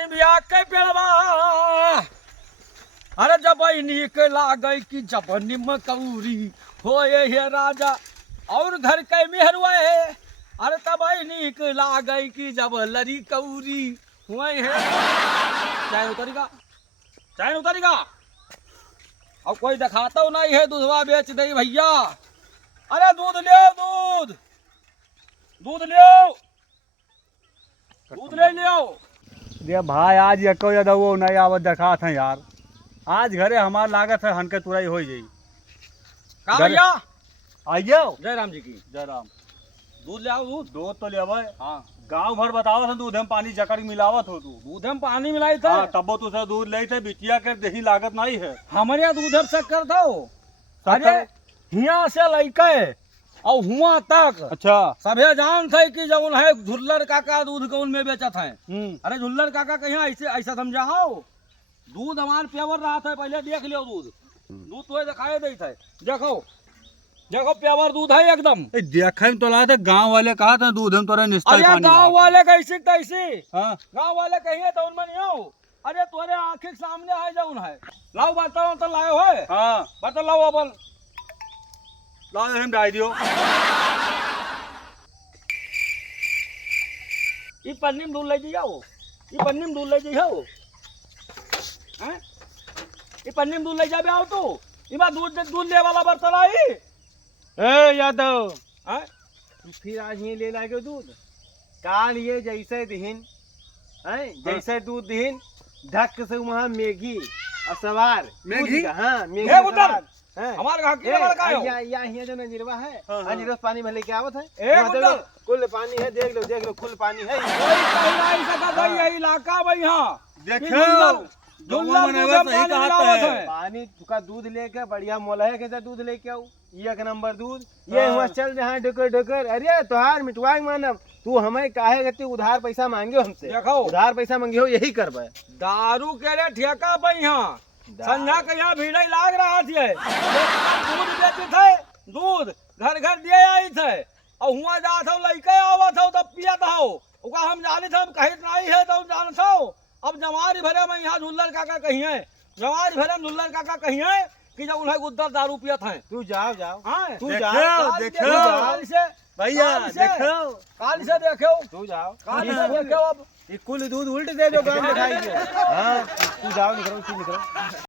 Nivea के पेड़वा अरे जब नीक लागई कि जब निम कौरी होए हे राजा और घर के मेहरुआ है अरे तब नीक लागई कि जब लरी कौरी हुए है। चाय उतरेगा चाय उतरेगा अब कोई दिखाता नहीं है दूधवा बेच दे भैया। अरे दूध ले दूध दूध ले दूध ले लियो। दे भाई आज एको या वो नहीं आवत देखा था यार। आज घरे हमार लागत है हनके तुरई हो जाई। का भैया आइयो जय राम जी की जय राम। दूध ले आओ दूध दूध तो लेवे। हाँ गांव भर बतावत है दूध में पानी जकड़ मिलावत हो तू। दूध में पानी मिलाई था। हाँ तबो तुझे दूध ले थे बिटिया के देही लागत नहीं है। हमारे यहाँ दूध शक्कर था अरे हिया से लैके और हुआ तक अच्छा सभे जान थे कि जब है झुल्लर काका दूध कौन में बेचत है। अरे झुल्लर काका कहीं ऐसे ऐसा समझाओ दूध हमारे प्यावर रहा था पहले देख लियो दूध दूध तो दिखाई दे थे देखो देखो प्यावर दूध है एकदम। देखे में तो लगा था गाँव वाले कहा था दूध हम तोरे निस्तर अरे पानी गाँव वाले कैसे तैसे हाँ गाँव वाले कहिए तो उनमें नहीं आओ। अरे तुम्हारे आंखें के सामने है जौन है लाओ बताओ तो लाए हो हाँ बता लाओ अपन लाओ हम डाल दियो। ये पन्नी में दूध ले जाओ ये पन्नी में दूध ले जाओ हैं ये पन्नी में दूध ले जाबे आओ तू ये बात दूध दूध ले वाला बर्तन आई ए यादव हैं तू फिर आज ये ले लागे दूध काल ये जैसे दिहिन हैं जैसे दूध दिहिन धक से वहाँ मैगी और सवार मैगी? हाँ मैगी हे और उधर सवार, हैं? हमारे घर ए, की लड़का है या यहाँ जो नजरवा है हाँ, हाँ। नजरवा पानी में लेके आवत है ए, वहाँ बुड्ढा। देखो, कुल पानी है देख लो कुल पानी है। कोई कहना ही सकता है ये इलाका में यहाँ देखो झुल्लर मैंने दूध सही में कहा पानी है। है। पानी का दूध लेके बढ़िया मोला है कैसा दूध लेके आऊ ये एक नंबर दूध ये हुआ चल रहा है ढकर ढकर। अरे तोहार मिटवाए मानब तू हमें काहे गति उधार पैसा मांगे हमसे देखो उधार पैसा मांगे हो यही करबे। दारू के लिए ठेका पे यहाँ संध्या के यहाँ भीड़ लाग रहा थी दूध बेची थे दूध घर घर दिए आई थे और हुआ जात हो लड़के आवत हो तब पियत हो ओका हम जाने थे हम कहीं नहीं है तो हम जानत हो। अब जवारी भरे में यहाँ झुल्लर काका कहीं है जवारी भरे में झुल्लर काका कहीं है कि जब उन्हें गुद्दर दारू पियत है। तू जाओ जाओ हाँ तू देखो, जाओ देखो। काल से भैया काल से- देखो काल से देखो तू जाओ काल से देखो अब ये कुल दूध उल्ट दे जो काम दिखाई दे। हाँ तू जाओ निकलो तू निकलो।